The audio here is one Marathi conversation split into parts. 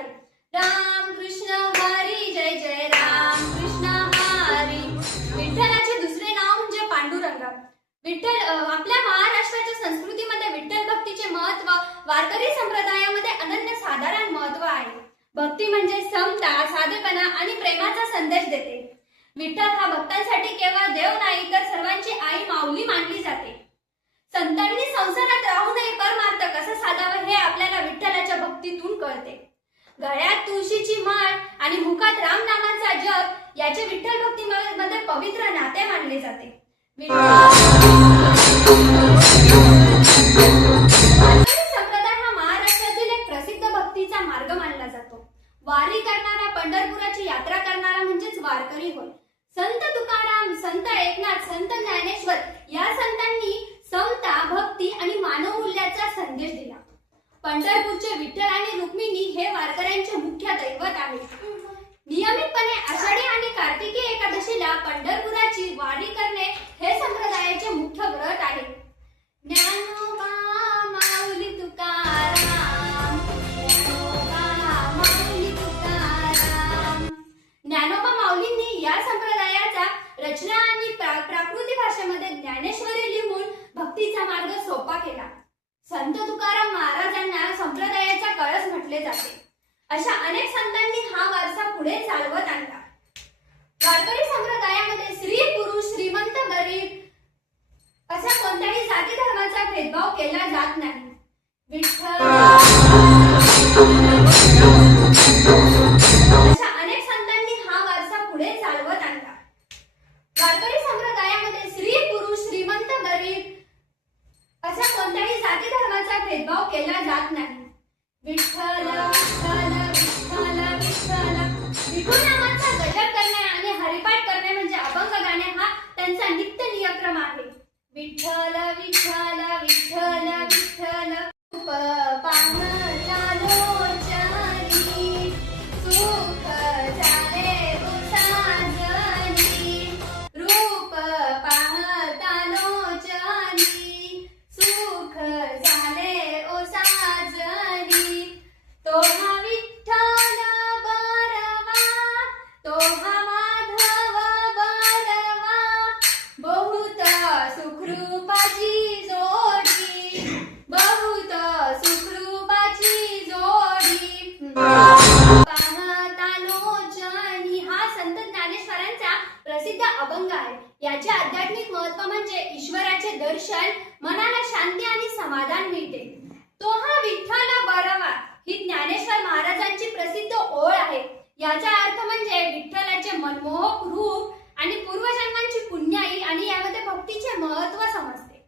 आहे. राम कृष्ण हरी जय जय राम कृष्ण हरी. विठ्ठलाचे दुसरे नाव म्हणजे पांडुरंग. विठ्ठल आपल्या महाराष्ट्राच्या संस्कृतीमध्ये विठ्ठल भक्तीचे महत्व वारकरी संप्रदायामध्ये अनन्यसाधारण महत्व आहे. भक्ती म्हणजे समता, साधेपणा आणि प्रेमाचा संदेश देते. विठ्ठल हा भक्तांसाठी केवळ देव नाही तर सर्वांची आई माऊली मानली जाते. संतांनी संसारात राहू नये परमार्थ कसा साधावा हे आपल्याला विठ्ठलाच्या भक्तीतून कळते. गळ्यात तुळशीची माळ आणि मुखात राम नामाचा जप याचे विठ्ठल भक्तीमध्ये पवित्र नाते मानले जाते. संप्रदाय हा महाराष्ट्रातील एक प्रसिद्ध भक्तीचा मार्ग मानला जातो. वारी करणारा, पंढरपुराची यात्रा करणारा म्हणजेच वारकरी होय. संत तुकाराम, संत एकनाथ, संत ज्ञानेश्वर या संतांनी समता, भक्ती आणि मानवमूल्याचा संदेश दिला. पंढरपूरचे विठ्ठल आणि रुक्मिणी हे वारकऱ्यांचे मुख्य दैवत आहेत. नियमितपणे आषाढी आणि कार्तिकी एकादशीला पंढरपुराची वारी करणे हे संप्रदायाचे मुख्य व्रत आहे. ज्ञानोबा माऊली तुकाराम, ज्ञानोबा माऊली तुकाराम. ज्ञानोबा माऊलींनी या संप्रदायाचा रचना आणि प्राकृतिक भाषेमध्ये ज्ञानेश्वरी लिहून भक्तीचा मार्ग सोपा केला. संत तुकाराम महाराजांना संप्रदायाचा कळस म्हटले जाते. अशा अनेक संतांनी हा वारसा पुढे चालवत आणला. वारकरी संप्रदायामध्ये स्त्री, पुरुष, श्रीमंत, गरीब असा कोणत्याही जाती धर्माचा भेदभाव केला जात नाही. विठ्ठल अशा अनेक संतांनी हा वारसा पुढे चालवत आणला. वारकरी संप्रदायामध्ये स्त्री, पुरुष, श्रीमंत, गरीब असा कोणत्याही जाती धर्माचा भेदभाव केला जात नाही. विठ्ठल विठ्ठल विठ्ठल विठ्ठल. विठू नामाचा गजर करणे आणि हरिपाठ करणे म्हणजे अभंग गाणे हा त्यांचा नित्य नियक्रम आहे. विठ्ठल विठ्ठल विठ्ठल विठ्ठल. पाहता लोचनी सुख झाले साजनी. रूप पाहता लोचनी सुख झाले ओ साजनी. तो हा विठ्ठल बरवा, तो हा माधव बरवा, बहुत सुखरूपाची जोडी, बहुत सुखरूपाची जोडी. पाहता लोचनी हा संत ज्ञानेश्वरांचा प्रसिद्ध अभंग आहे. याचे आध्यात्मिक महत्व म्हणजे ईश्वराचे दर्शन, मनाला शांती आणि समाधान मिळते. तो हा विठ्ठल बरवा ही ज्ञानेश्वर महाराजांची प्रसिद्ध ओळ आहे. याचा अर्थ म्हणजे विठ्ठलाचे मनमोहक रूप आणि पूर्वजन्मांची पुण्याई आणि यामध्ये भक्तीचे महत्व समजते.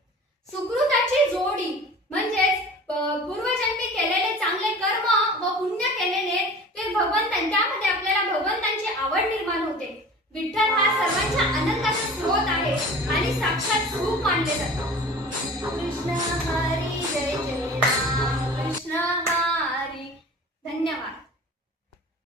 सुकृताची जोडी म्हणजेच पूर्वजन्मी केलेले चांगले कर्म व पुण्य केलेले ते त्यामध्ये आपल्याला भगवंतांची आवड निर्माण होते. विठ्ठल हा सर्वांच्या आनंदाचा स्रोत आहे आणि साक्षात सुख मानले जाते. कृष्ण हरी जय जय राम कृष्ण हरी. धन्यवाद.